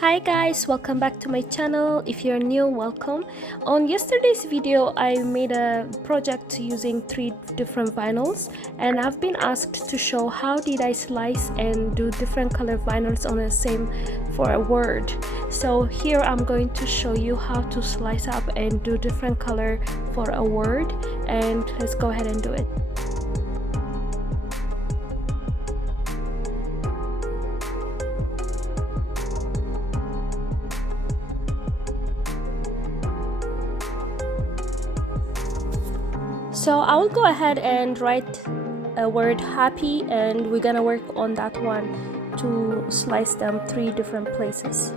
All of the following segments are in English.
Hi guys, welcome back to my channel. If you're new, welcome. On yesterday's video I made a project using 3 different vinyls, and I've been asked to show how did I slice and do different color vinyls on the same for a word. So here I'm going to show you how to slice up and do different color for a word, and let's go ahead and do it. So I will go ahead and write a word happy, and we're gonna work on that one to slice them 3 different places.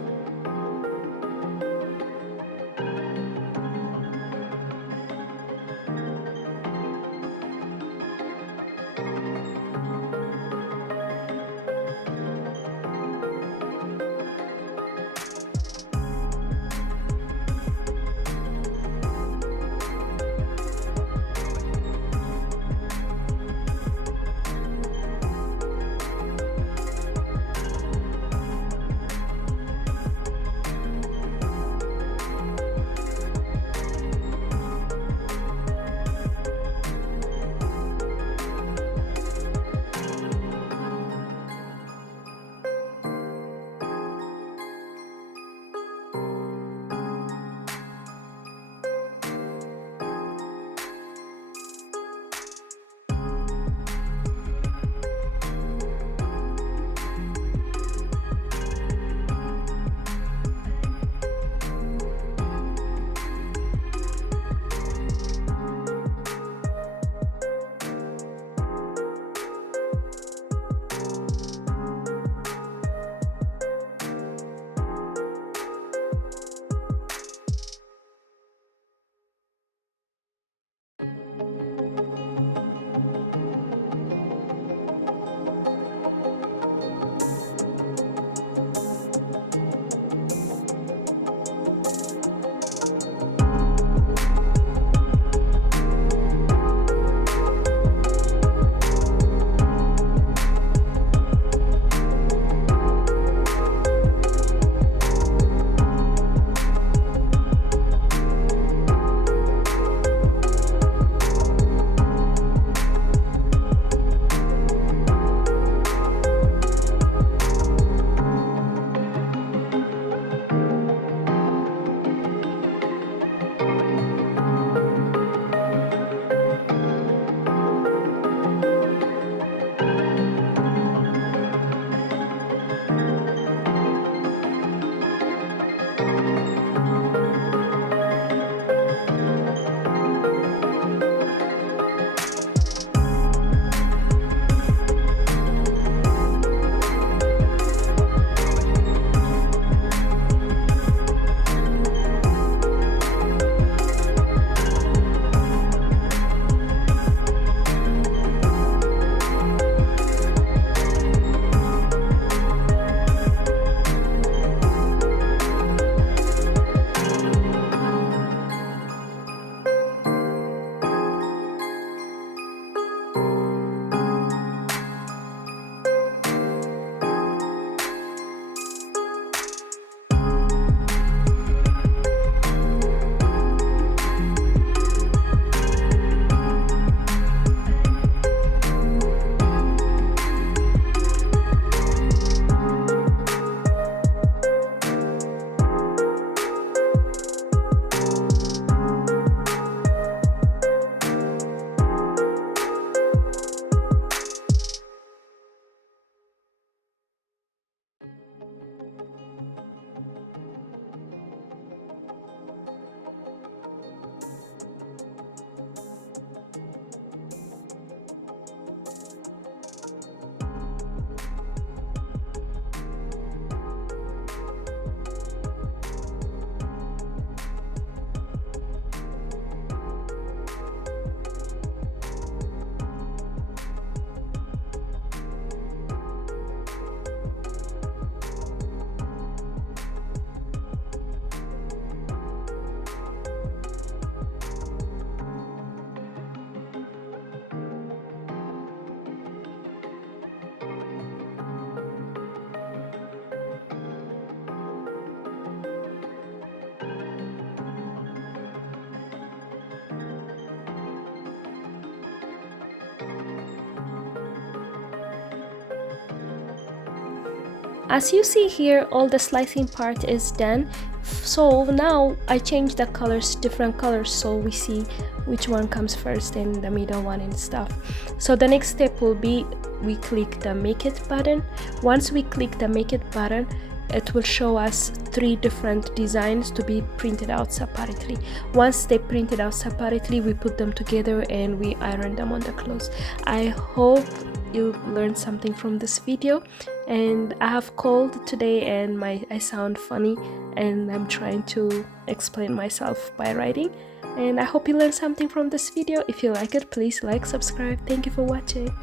As you see here, all the slicing part is done. So now I change the colors, different colors, so we see which one comes first and the middle one and stuff. So the next step will be we click the make it button. Once we click the make it button, it will show us 3 different designs to be printed out separately. Once they printed out separately, we put them together and we iron them on the clothes. I hope you learned something from this video, and I have cold today and I sound funny and I'm trying to explain myself by writing, and I hope you learned something from this video. If you like it, please like, subscribe. Thank you for watching.